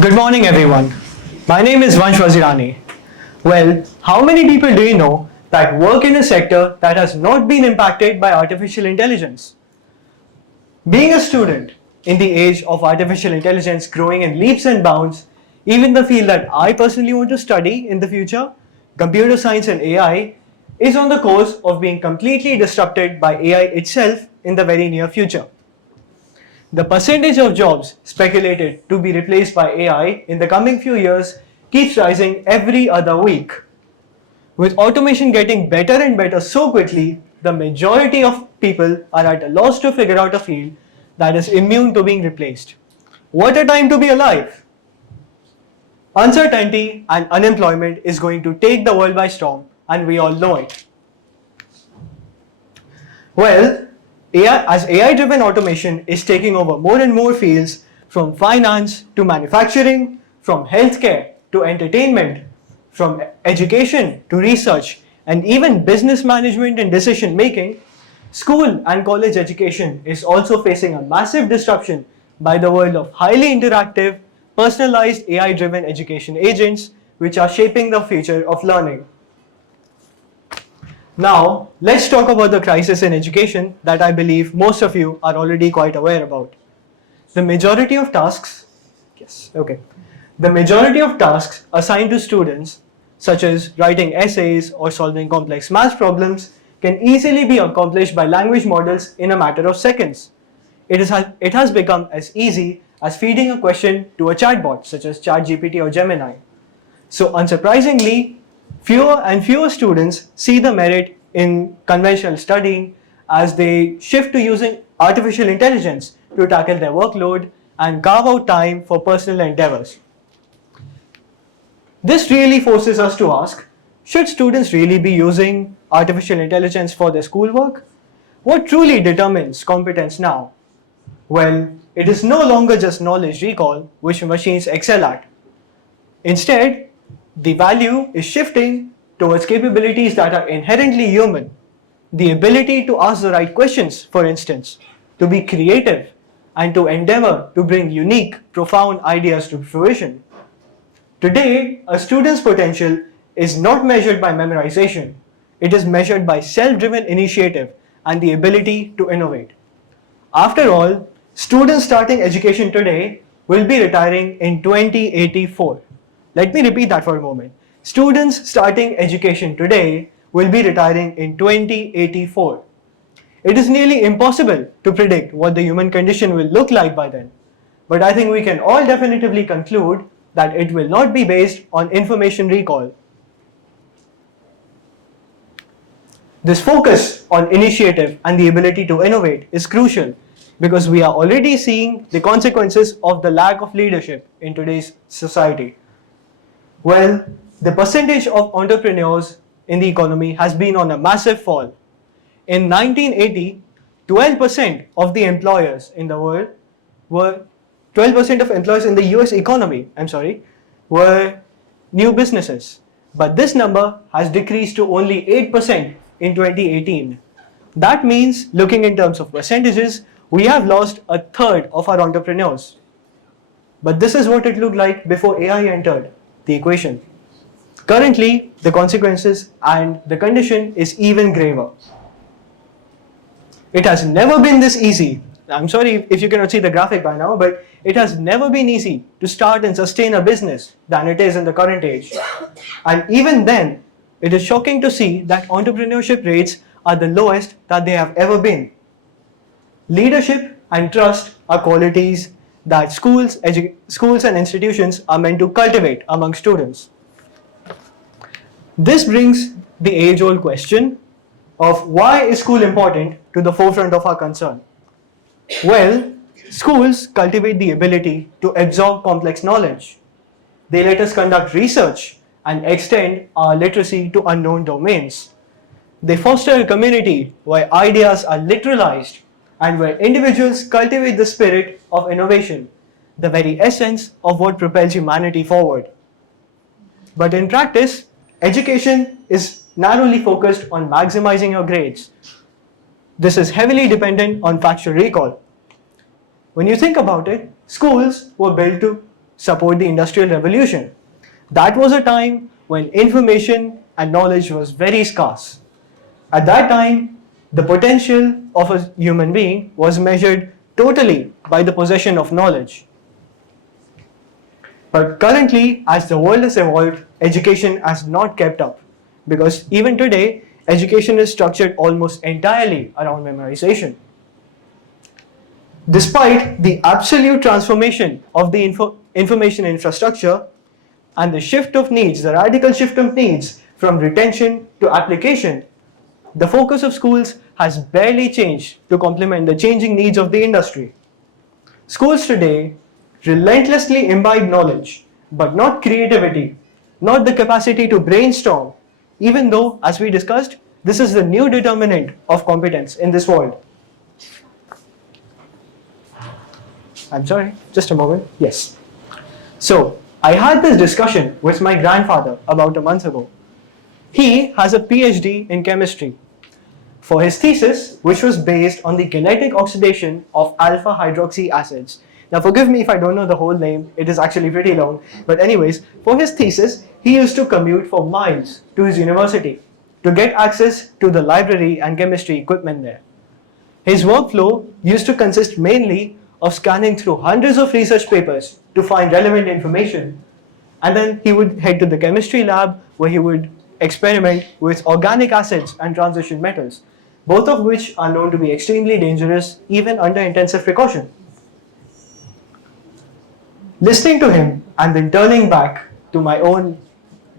Good morning, everyone. My name is Vansh Vazirani. Well, how many people do you know that work in a sector that has not been impacted by artificial intelligence? Being a student in the age of artificial intelligence growing in leaps and bounds, even the field that I personally want to study in the future, computer science and AI, is on the course of being completely disrupted by AI itself in the very near future. The percentage of jobs speculated to be replaced by AI in the coming few years keeps rising every other week. With automation getting better and better so quickly, the majority of people are at a loss to figure out a field that is immune to being replaced. What a time to be alive! Uncertainty and unemployment is going to take the world by storm, and we all know it. Well, as AI-driven automation is taking over more and more fields, from finance to manufacturing, from healthcare to entertainment, from education to research, and even business management and decision making, school and college education is also facing a massive disruption by the world of highly interactive, personalized AI-driven education agents, which are shaping the future of learning. Now, let's talk about the crisis in education that I believe most of you are already quite aware about. The majority of tasks, the majority of tasks assigned to students, such as writing essays or solving complex math problems, can easily be accomplished by language models in a matter of seconds. It has become as easy as feeding a question to a chatbot, such as ChatGPT or Gemini. So, unsurprisingly, fewer and fewer students see the merit in conventional studying as they shift to using artificial intelligence to tackle their workload and carve out time for personal endeavors. This really forces us to ask, should students really be using artificial intelligence for their schoolwork? What truly determines competence now? Well, it is no longer just knowledge recall, which machines excel at. Instead, the value is shifting towards capabilities that are inherently human. The ability to ask the right questions, for instance, to be creative, and to endeavor to bring unique, profound ideas to fruition. Today, a student's potential is not measured by memorization. It is measured by self-driven initiative and the ability to innovate. After all, students starting education today will be retiring in 2084. Let me repeat that for a moment. Students starting education today will be retiring in 2084. It is nearly impossible to predict what the human condition will look like by then. But I think we can all definitively conclude that it will not be based on information recall. This focus on initiative and the ability to innovate is crucial because we are already seeing the consequences of the lack of leadership in today's society. Well, the percentage of entrepreneurs in the economy has been on a massive fall. In 1980, 12% of the employers in the world were 12% of employees in the US economy, were new businesses. But this number has decreased to only 8% in 2018. That means, looking in terms of percentages, we have lost a third of our entrepreneurs. But this is what it looked like before AI entered the equation. Currently, the consequences and the condition is even graver. It has never been this easy. I'm sorry if you cannot see the graphic by now, but it has never been easy to start and sustain a business than it is in the current age. And even then, it is shocking to see that entrepreneurship rates are the lowest that they have ever been. Leadership and trust are qualities that schools and institutions are meant to cultivate among students. This brings the age-old question of why is school important to the forefront of our concern. Well, schools cultivate the ability to absorb complex knowledge. They let us conduct research and extend our literacy to unknown domains. They foster a community where ideas are literalized and where individuals cultivate the spirit of innovation, the very essence of what propels humanity forward. But in practice, education is narrowly focused on maximizing your grades. This is heavily dependent on factual recall. When you think about it, schools were built to support the Industrial Revolution. That was a time when information and knowledge was very scarce. At that time, the potential of a human being was measured totally by the possession of knowledge. But currently, as the world has evolved, education has not kept up. Because even today, education is structured almost entirely around memorization. Despite the absolute transformation of the information infrastructure and the shift of needs, the radical shift of needs from retention to application, the focus of schools has barely changed to complement the changing needs of the industry. Schools today relentlessly imbibe knowledge, but not creativity, not the capacity to brainstorm, even though, as we discussed, this is the new determinant of competence in this world. I'm sorry, just a moment. Yes. So, I had this discussion with my grandfather about a month ago. He has a PhD in chemistry. For his thesis, which was based on the kinetic oxidation of alpha hydroxy acids. Now forgive me if I don't know the whole name, it is actually pretty long. But anyways, for his thesis, he used to commute for miles to his university to get access to the library and chemistry equipment there. His workflow used to consist mainly of scanning through hundreds of research papers to find relevant information. And then he would head to the chemistry lab where he would experiment with organic acids and transition metals, both of which are known to be extremely dangerous even under intensive precaution. Listening to him and then turning back to my own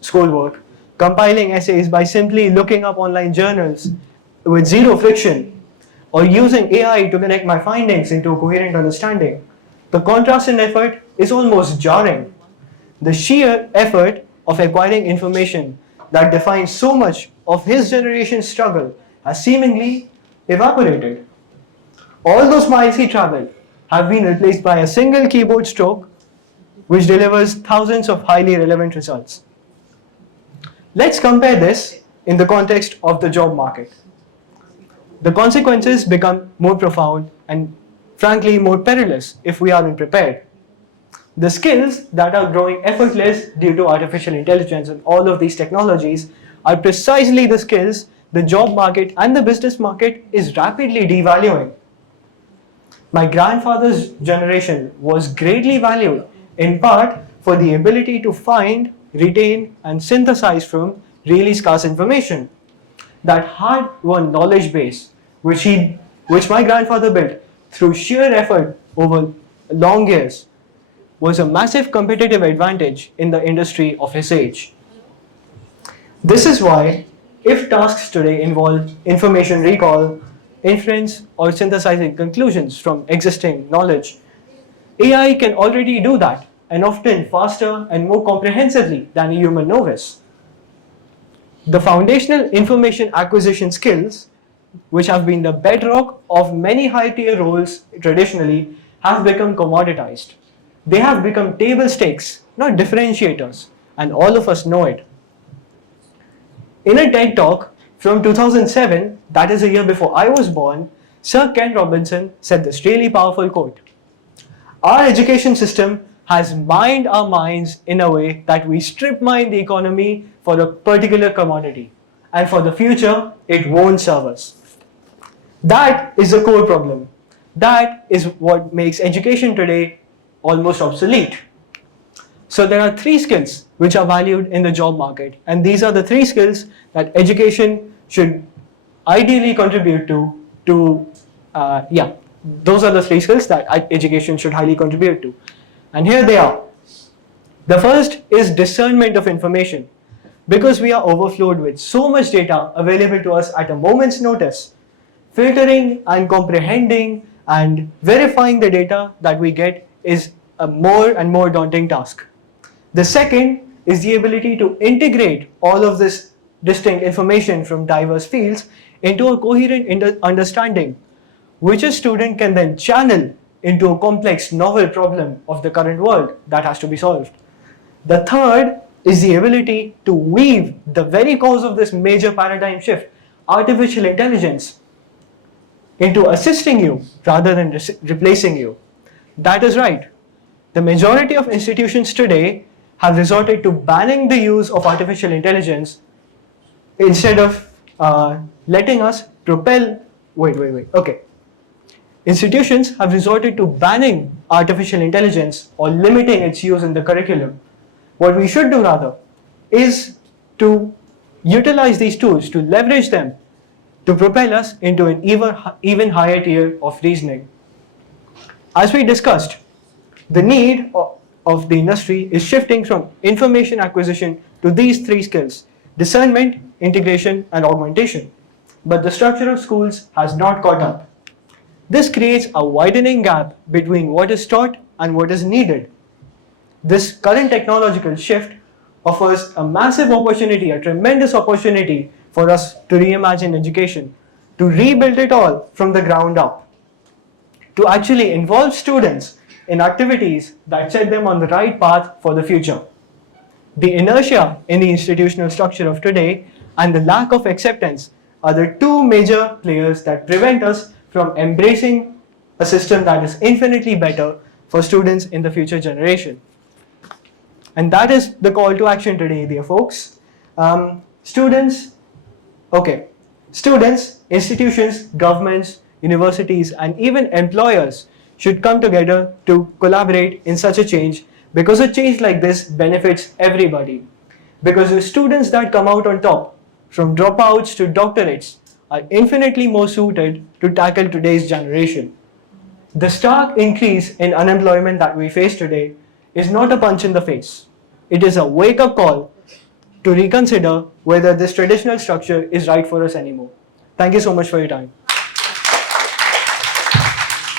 schoolwork, compiling essays by simply looking up online journals with zero friction, or using AI to connect my findings into a coherent understanding, the contrast in effort is almost jarring. The sheer effort of acquiring information that defines so much of his generation's struggle has seemingly evaporated. All those miles he traveled have been replaced by a single keyboard stroke which delivers thousands of highly relevant results. Let's compare this in the context of the job market. The consequences become more profound and frankly more perilous if we aren't prepared. The skills that are growing effortless due to artificial intelligence and all of these technologies are precisely the skills the job market and the business market is rapidly devaluing. My grandfather's generation was greatly valued in part for the ability to find, retain, and synthesize from really scarce information. That hard-won knowledge base, which my grandfather built through sheer effort over long years, was a massive competitive advantage in the industry of his age. This is why, if tasks today involve information recall, inference, or synthesizing conclusions from existing knowledge, AI can already do that, and often faster and more comprehensively than a human novice. The foundational information acquisition skills, which have been the bedrock of many high-tier roles traditionally, have become commoditized. They have become table stakes, not differentiators, and all of us know it. In a TED talk from 2007, that is a year before I was born, Sir Ken Robinson said this really powerful quote: "Our education system has mined our minds in a way that we strip mine the economy for a particular commodity, and for the future, it won't serve us." That is the core problem. That is what makes education today almost obsolete. So there are three skills which are valued in the job market, and these are the three skills that education should ideally contribute to. Those are the three skills that education should highly contribute to. And here they are. The first is discernment of information. Because we are overflowed with so much data available to us at a moment's notice, filtering and comprehending and verifying the data that we get is a more and more daunting task. The second is the ability to integrate all of this distinct information from diverse fields into a coherent understanding, which a student can then channel into a complex, novel problem of the current world that has to be solved. The third is the ability to weave the very cause of this major paradigm shift, artificial intelligence, into assisting you rather than replacing you. That is right. The majority of institutions today have resorted to banning the use of artificial intelligence instead of letting us propel. Okay. Institutions have resorted to banning artificial intelligence or limiting its use in the curriculum. What we should do rather is to utilize these tools, to leverage them, to propel us into an even higher tier of reasoning. As we discussed, the need of the industry is shifting from information acquisition to these three skills: discernment, integration, and augmentation. But the structure of schools has not caught up. This creates a widening gap between what is taught and what is needed. This current technological shift offers a massive opportunity, a tremendous opportunity for us to reimagine education, to rebuild it all from the ground up, to actually involve students in activities that set them on the right path for the future. The inertia in the institutional structure of today and the lack of acceptance are the two major players that prevent us from embracing a system that is infinitely better for students in the future generation. And that is the call to action today, dear folks. Students, institutions, governments, universities, and even employers should come together to collaborate in such a change, because a change like this benefits everybody. Because the students that come out on top, from dropouts to doctorates, are infinitely more suited to tackle today's generation. The stark increase in unemployment that we face today is not a punch in the face. It is a wake-up call to reconsider whether this traditional structure is right for us anymore. Thank you so much for your time.